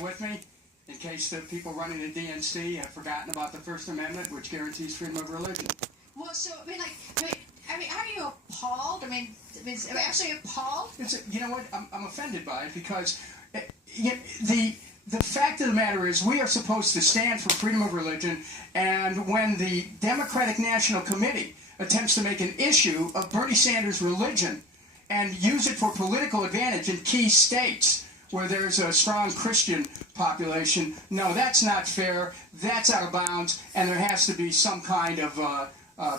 With me, in case the people running the DNC have forgotten about the First Amendment, which guarantees freedom of religion. Well, so I mean, are you appalled? I mean, absolutely appalled. You know what? I'm offended by it because the fact of the matter is we are supposed to stand for freedom of religion, and when the Democratic National Committee attempts to make an issue of Bernie Sanders' religion and use it for political advantage in key states where there's a strong Christian population, no, that's not fair, that's out of bounds, and there has to be some kind of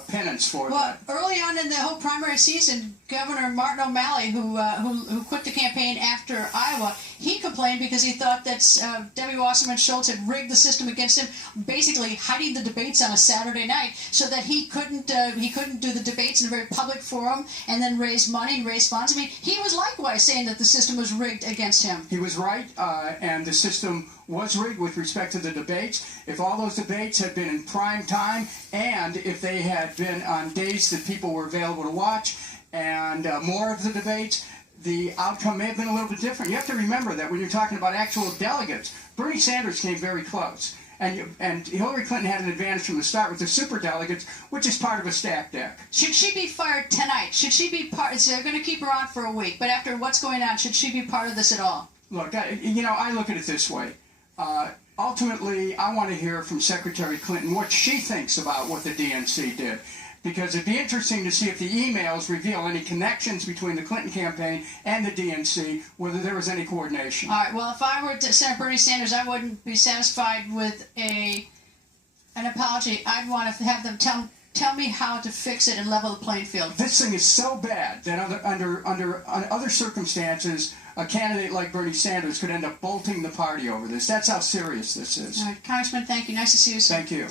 penance for that. Well, early on in the whole primary season, Governor Martin O'Malley, who quit the campaign after Iowa, he complained because he thought that Debbie Wasserman Schultz had rigged the system against him, basically hiding the debates on a Saturday night so that he couldn't do the debates in a very public forum and then raise money and raise funds. I mean, he was likewise saying that the system was rigged against him. He was right, and the system was rigged with respect to the debates. If all those debates had been in prime time and if they had been on days that people were available to watch and more of the debates, the outcome may have been a little bit different. You have to remember that when you're talking about actual delegates, Bernie Sanders came very close. And Hillary Clinton had an advantage from the start with the superdelegates, which is part of a stacked deck. Should she be fired tonight? Should she be part? So they're going to keep her on for a week, but after what's going on, should she be part of this at all? Look, I look at it this way. Ultimately, I want to hear from Secretary Clinton what she thinks about what the DNC did. Because it'd be interesting to see if the emails reveal any connections between the Clinton campaign and the DNC, whether there was any coordination. All right, well, if I were to Senator Bernie Sanders, I wouldn't be satisfied with an apology. I'd want to have them tell me how to fix it and level the playing field. This thing is so bad that under other circumstances, a candidate like Bernie Sanders could end up bolting the party over this. That's how serious this is. All right, Congressman, thank you. Nice to see you, sir. Thank you.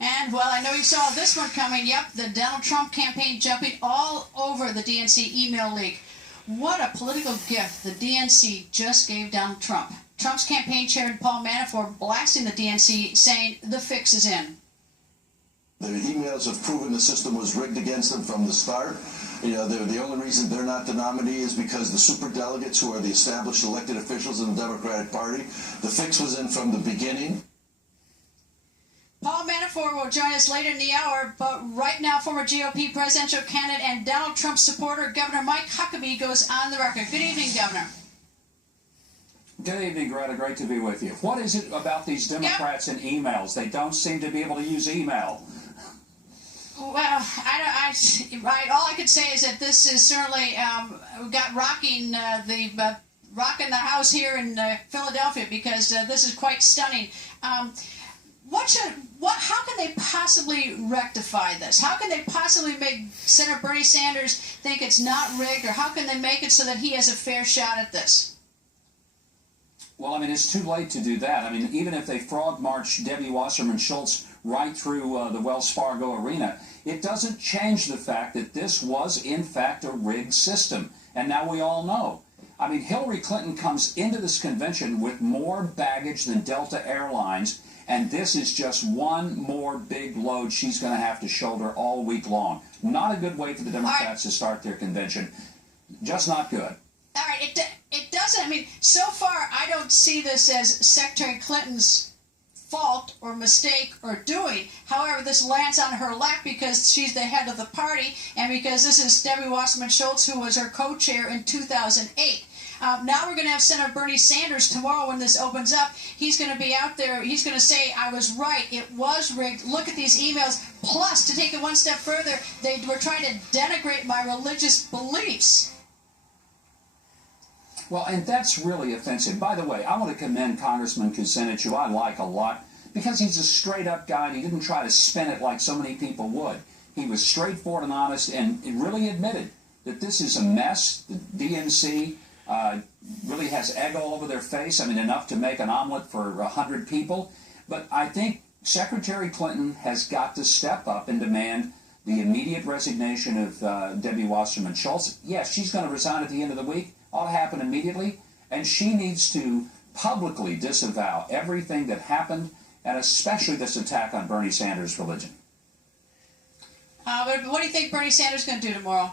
And, well, I know you saw this one coming. Yep, the Donald Trump campaign jumping all over the DNC email leak. What a political gift the DNC just gave Donald Trump. Trump's campaign chairman Paul Manafort blasting the DNC, saying the fix is in. Their emails have proven the system was rigged against them from the start. You know, the only reason they're not the nominee is because the superdelegates, who are the established elected officials in the Democratic Party, the fix was in from the beginning. Paul Manafort will join us later in the hour, but right now former GOP presidential candidate and Donald Trump supporter Governor Mike Huckabee goes on the record. Good evening, Governor. Good evening, Greta. Great to be with you. What is it about these Democrats and emails? They don't seem to be able to use email. Well, all I could say is that this is certainly got rocking the house here in Philadelphia, because this is quite stunning. How can they possibly rectify this? How can they possibly make Senator Bernie Sanders think it's not rigged, or how can they make it so that he has a fair shot at this? Well, I mean, it's too late to do that. I mean, even if they fraud march Debbie Wasserman Schultz right through the Wells Fargo arena, it doesn't change the fact that this was, in fact, a rigged system. And now we all know. I mean, Hillary Clinton comes into this convention with more baggage than Delta Airlines, and this is just one more big load she's going to have to shoulder all week long. Not a good way for the Democrats to start their convention. Just not good. All right, it doesn't. I mean, so far I don't see this as Secretary Clinton's fault or mistake or doing. However, this lands on her lap because she's the head of the party, and because this is Debbie Wasserman Schultz, who was her co-chair in 2008. Now we're going to have Senator Bernie Sanders tomorrow when this opens up. He's going to be out there. He's going to say, I was right. It was rigged. Look at these emails. Plus, to take it one step further, they were trying to denigrate my religious beliefs. Well, and that's really offensive. By the way, I want to commend Congressman Kucinich, who I like a lot, because he's a straight-up guy, and he didn't try to spin it like so many people would. He was straightforward and honest, and really admitted that this is a mess. The DNC really has egg all over their face. I mean, enough to make an omelet for 100 people. But I think Secretary Clinton has got to step up and demand the immediate resignation of Debbie Wasserman Schultz. Yes, she's going to resign at the end of the week. Ought to happen immediately. And she needs to publicly disavow everything that happened, and especially this attack on Bernie Sanders' religion. But what do you think Bernie Sanders is going to do tomorrow?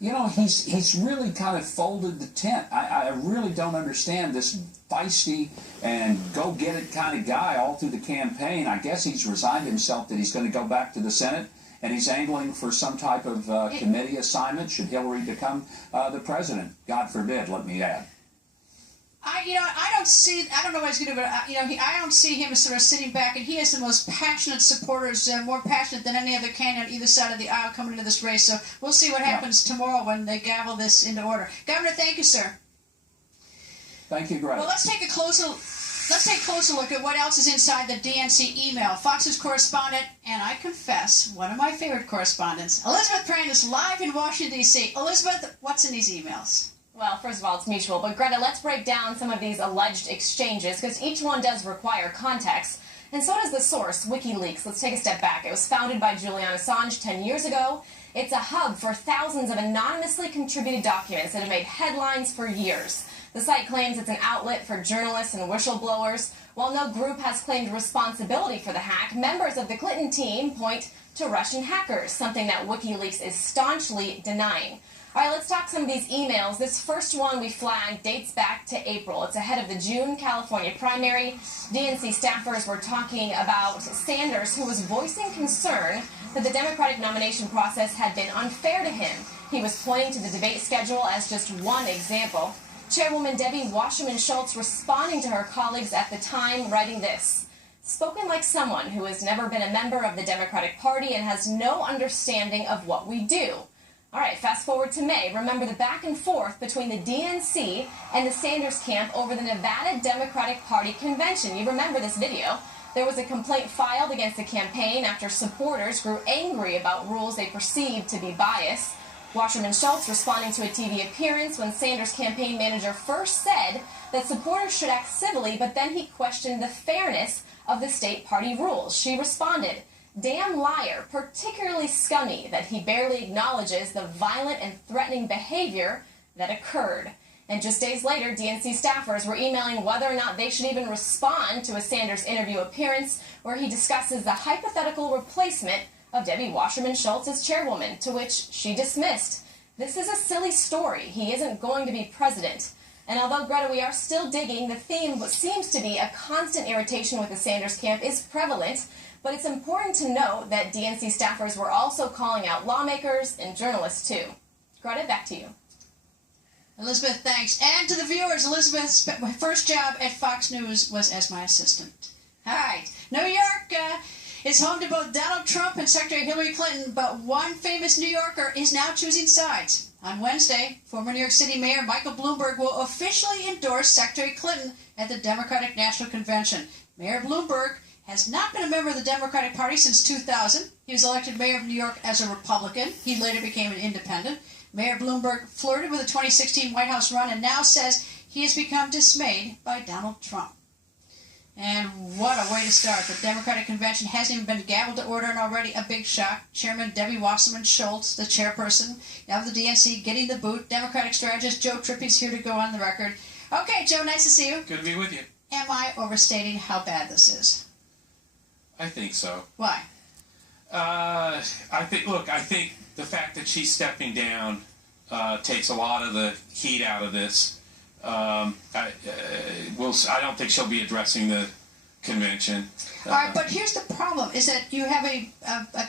You know, he's really kind of folded the tent. I really don't understand this feisty and go-get-it kind of guy all through the campaign. I guess he's resigned himself that he's going to go back to the Senate, and he's angling for some type of committee assignment should Hillary become the president. God forbid, let me add. I don't know what he's going to do, but I don't see him as sort of sitting back, and he has the most passionate supporters, more passionate than any other candidate on either side of the aisle coming into this race. So we'll see what happens tomorrow when they gavel this into order. Governor, thank you, sir. Thank you, Greg. Well, let's take a closer look at what else is inside the DNC email. Fox's correspondent, and I confess, one of my favorite correspondents, Elizabeth Pran, is live in Washington, D.C. Elizabeth, what's in these emails? Well, first of all, it's mutual. But Greta, let's break down some of these alleged exchanges, because each one does require context. And so does the source, WikiLeaks. Let's take a step back. It was founded by Julian Assange 10 years ago. It's a hub for thousands of anonymously contributed documents that have made headlines for years. The site claims it's an outlet for journalists and whistleblowers. While no group has claimed responsibility for the hack, members of the Clinton team point to Russian hackers, something that WikiLeaks is staunchly denying. All right, let's talk some of these emails. This first one we flagged dates back to April. It's ahead of the June California primary. DNC staffers were talking about Sanders, who was voicing concern that the Democratic nomination process had been unfair to him. He was pointing to the debate schedule as just one example. Chairwoman Debbie Wasserman Schultz responding to her colleagues at the time, writing this: "Spoken like someone who has never been a member of the Democratic Party and has no understanding of what we do." All right, fast forward to May. Remember the back and forth between the DNC and the Sanders camp over the Nevada Democratic Party convention. You remember this video. There was a complaint filed against the campaign after supporters grew angry about rules they perceived to be biased. Wasserman Schultz responding to a TV appearance when Sanders' campaign manager first said that supporters should act civilly, but then he questioned the fairness of the state party rules. She responded, "Damn liar, particularly scummy that he barely acknowledges the violent and threatening behavior that occurred." And just days later, DNC staffers were emailing whether or not they should even respond to a Sanders interview appearance where he discusses the hypothetical replacement of Debbie Wasserman Schultz as chairwoman, to which she dismissed. This is a silly story. He isn't going to be president. And although, Greta, we are still digging, the theme, what seems to be a constant irritation with the Sanders camp, is prevalent. But it's important to note that DNC staffers were also calling out lawmakers and journalists, too. Greta, back to you. Elizabeth, thanks. And to the viewers, Elizabeth's first job at Fox News was as my assistant. All right. New York is home to both Donald Trump and Secretary Hillary Clinton, but one famous New Yorker is now choosing sides. On Wednesday, former New York City Mayor Michael Bloomberg will officially endorse Secretary Clinton at the Democratic National Convention. Mayor Bloomberg has not been a member of the Democratic Party since 2000. He was elected mayor of New York as a Republican. He later became an independent. Mayor Bloomberg flirted with the 2016 White House run and now says he has become dismayed by Donald Trump. And what a way to start. The Democratic Convention hasn't even been gavelled to order, and already a big shock. Chairman Debbie Wasserman Schultz, the chairperson of the DNC, getting the boot. Democratic strategist Joe Trippi's here to go on the record. Okay, Joe, nice to see you. Good to be with you. Am I overstating how bad this is? I think so. Why? I think the fact that she's stepping down takes a lot of the heat out of this. I don't think she'll be addressing the convention. All right, but here's the problem, is that you have a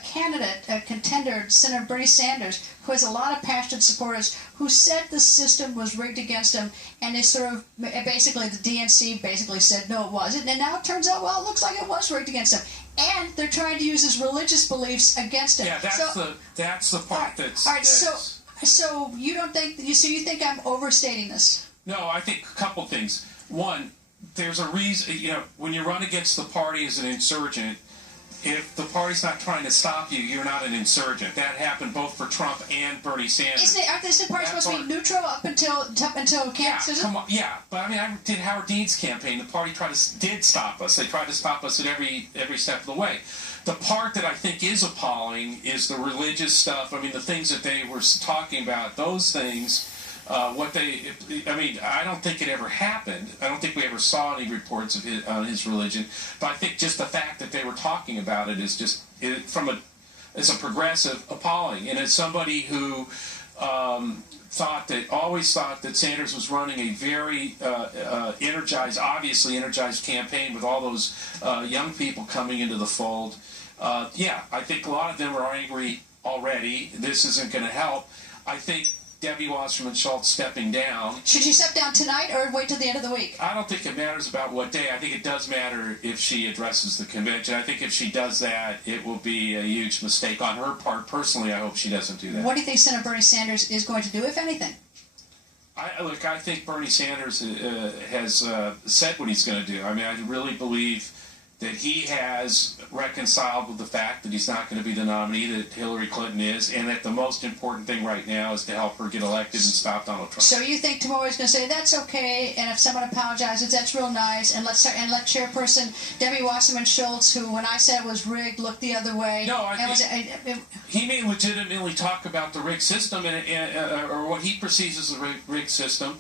candidate, a contender, Senator Bernie Sanders, who has a lot of passionate supporters who said the system was rigged against him, and they sort of, basically, the DNC basically said, no, it wasn't, and now it turns out, well, it looks like it was rigged against him. And they're trying to use his religious beliefs against him. Yeah, that's the part that's... All right, so you don't think, you think I'm overstating this? No, I think a couple things. One, there's a reason, when you run against the party as an insurgent, if the party's not trying to stop you, you're not an insurgent. That happened both for Trump and Bernie Sanders. Aren't the party supposed to be neutral up until Kansas? Yeah, but I mean, I did Howard Dean's campaign. The party did stop us. They tried to stop us at every step of the way. The part that I think is appalling is the religious stuff. I mean, the things that they were talking about, those things. I don't think it ever happened. I don't think we ever saw any reports of his religion. But I think just the fact that they were talking about it is just, as a progressive, appalling. And as somebody who always thought that Sanders was running a very obviously energized campaign with all those young people coming into the fold. Yeah, I think a lot of them are angry already. This isn't going to help. I think Debbie Wasserman Schultz stepping down. Should she step down tonight or wait till the end of the week? I don't think it matters about what day. I think it does matter if she addresses the convention. I think if she does that, it will be a huge mistake on her part. Personally, I hope she doesn't do that. What do you think Senator Bernie Sanders is going to do, if anything? I think Bernie Sanders has said what he's going to do. I mean, I really believe that he has reconciled with the fact that he's not going to be the nominee that Hillary Clinton is, and that the most important thing right now is to help her get elected and stop Donald Trump. So you think tomorrow is going to say that's okay, and if someone apologizes, that's real nice, and let Chairperson Debbie Wasserman Schultz, who when I said it was rigged, looked the other way. No, he may legitimately talk about the rigged system or what he perceives as the rigged system.